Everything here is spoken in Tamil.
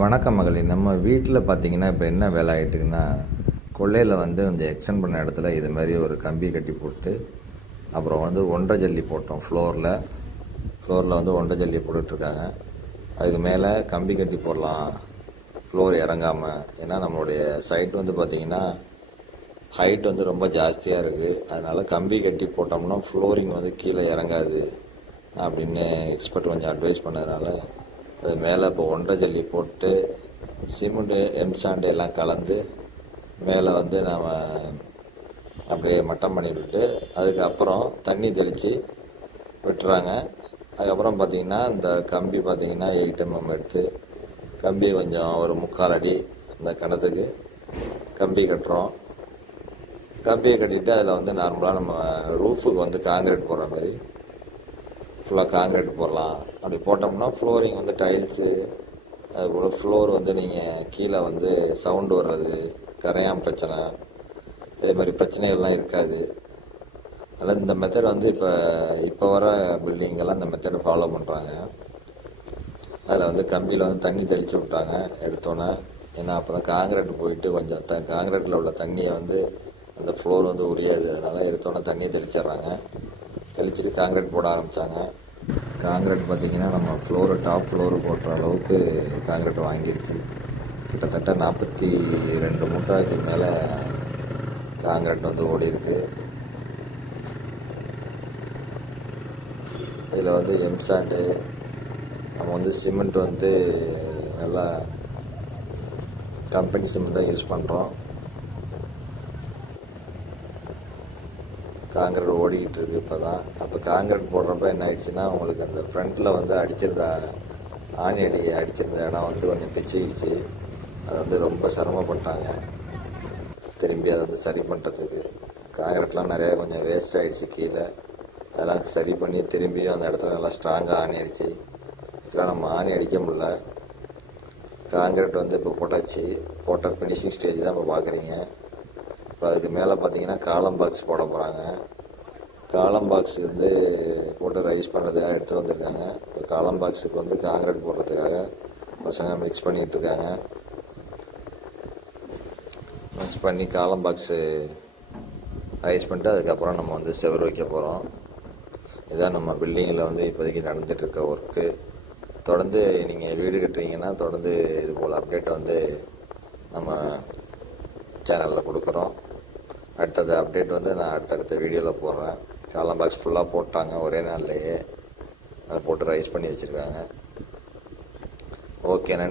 வணக்கம் மகளே. நம்ம வீட்டில் பார்த்தீங்கன்னா இப்போ என்ன வேலை ஆகிட்டுக்குன்னா கொள்ளையில் வந்து இந்த எக்ஸ்டெண்ட் பண்ண இடத்துல இது மாதிரி ஒரு கம்பி கட்டி போட்டு அப்புறம் வந்து ஒன்றரை ஜல்லி போட்டோம் ஃப்ளோரில் ஃப்ளோரில் வந்து ஒன்றரை ஜல்லி போட்டுட்ருக்காங்க. அதுக்கு மேலே கம்பி கட்டி போடலாம் ஃப்ளோர் இறங்காமல் ஏன்னா நம்மளுடைய சைட் வந்து பார்த்திங்கன்னா ஹைட் வந்து ரொம்ப ஜாஸ்தியாக இருக்குது அதனால் கம்பி கட்டி போட்டோம்னா ஃப்ளோரிங் வந்து கீழே இறங்காது அப்படின்னு எக்ஸ்பர்ட் கொஞ்சம் அட்வைஸ் பண்ணதுனால அது மேலே இப்போ ஒன்றரை ஜல்லி போட்டு சிமெண்ட்டு எம்சாண்டு எல்லாம் கலந்து மேலே வந்து நாம் அப்படியே மட்டம் பண்ணி விட்டு அதுக்கப்புறம் தண்ணி தெளித்து விட்டுறாங்க. அதுக்கப்புறம் பார்த்திங்கன்னா இந்த கம்பி பார்த்திங்கன்னா எயிட் எம்எம் எடுத்து கம்பி கொஞ்சம் ஒரு முக்கால் அடி இந்த கிணத்துக்கு கம்பி கட்டுறோம். கம்பியை கட்டிட்டு அதில் வந்து நார்மலாக நம்ம ரூஃபுக்கு வந்து காங்கிரீட் போடுற மாதிரி ஃபுல்லாக காங்கிரீட் போடலாம். அப்படி போட்டோம்னா ஃப்ளோரிங் வந்து டைல்ஸு அதுபோல் ஃப்ளோர் வந்து நீங்கள் கீழே வந்து சவுண்டு வர்றது கரையான் பிரச்சனை. இதே மாதிரி பிரச்சனைகள்லாம் இருக்காது. அதனால் இந்த மெத்தட் வந்து இப்போ இப்போ வர பில்டிங்கெல்லாம் இந்த மெத்தடை ஃபாலோ பண்ணுறாங்க அதில் வந்து கம்பியில் வந்து தண்ணி தெளித்து விட்டாங்க எடுத்தோன்னே. ஏன்னா அப்போ தான் காங்கிரீட் போயிட்டு கொஞ்சம் த காங்கிரீட்டில் உள்ள தண்ணியை வந்து அந்த ஃப்ளோர் வந்து உரியாது. அதனால் எடுத்தோன்னே தண்ணியை தெளிச்சிடுறாங்க. கழிச்சிட்டு காங்கிரீட் போட ஆரம்பித்தாங்க காங்கிரீட் பார்த்திங்கன்னா நம்ம ஃப்ளோரு டாப் ஃப்ளோரு போடுற அளவுக்கு காங்கிரீட் வாங்கிடுச்சு கிட்டத்தட்ட நாற்பத்தி ரெண்டு மூட்டைக்கு மேலே காங்கிரீட் வந்து ஓடி இருக்கு இதில் வந்து எம்சாண்டு நம்ம வந்து சிமெண்ட் வந்து நல்லா கம்பெனி சிமெண்ட் தான் யூஸ் பண்ணுறோம் காங்கிரட் ஓடிக்கிட்டு இருக்கு இப்போ தான் அப்போ காங்கிரட் போடுறப்ப என்ன ஆயிடுச்சுன்னா உங்களுக்கு அந்த ஃப்ரண்ட்டில் வந்து அடிச்சிருந்த ஆணி அடி அடிச்சிருந்த இடம் வந்து கொஞ்சம் பிச்சுக்கிச்சு. அதை வந்து ரொம்ப சிரமப்பட்டாங்க. திரும்பி அதை வந்து சரி பண்ணுறதுக்கு காங்கிரட்லாம் நிறையா கொஞ்சம் வேஸ்ட் ஆகிடுச்சு கீழே. அதெல்லாம் சரி பண்ணி திரும்பியும் அந்த இடத்துல நல்லா ஸ்ட்ராங்காக ஆணி அடிச்சு. ஆக்சுவலாக நம்ம ஆணி அடிக்க முடில காங்கிரட் வந்து இப்போ போட்டாச்சு. போட்ட ஃபினிஷிங் ஸ்டேஜ் தான் இப்போ பார்க்குறீங்க இப்போ அதுக்கு மேலே பார்த்தீங்கன்னா காலம் பாக்ஸ் போட போகிறாங்க காலம் பாக்ஸ் வந்து போட்டு ரைஸ் பண்ணுறதுக்காக எடுத்துகிட்டு வந்திருக்காங்க. இப்போ காலம் பாக்ஸுக்கு வந்து காங்கிரீட் போடுறதுக்காக பசங்க மிக்ஸ் பண்ணிகிட்டு இருக்காங்க. மிக்ஸ் பண்ணி காலம் பாக்ஸு ரைஸ் பண்ணிட்டு அதுக்கப்புறம் நம்ம வந்து செவர் வைக்க போகிறோம் இதுதான் நம்ம பில்டிங்கில் வந்து இப்போதைக்கு நடந்துகிட்ருக்க ஒர்க்கு தொடர்ந்து நீங்கள் வீடு கட்டுறீங்கன்னா தொடர்ந்து இது போல் அப்டேட் வந்து நம்ம சேனலில் கொடுக்குறோம். அடுத்தது அப்டேட் வந்து நான் அடுத்தடுத்த வீடியோவில் போடுறேன். காலம் பாக்ஸ் ஃபுல்லாக போட்டாங்க ஒரே நாள்லேயே. அதை போட்டு ரைஸ் பண்ணி வச்சுருக்காங்க. ஓகே நன்றி.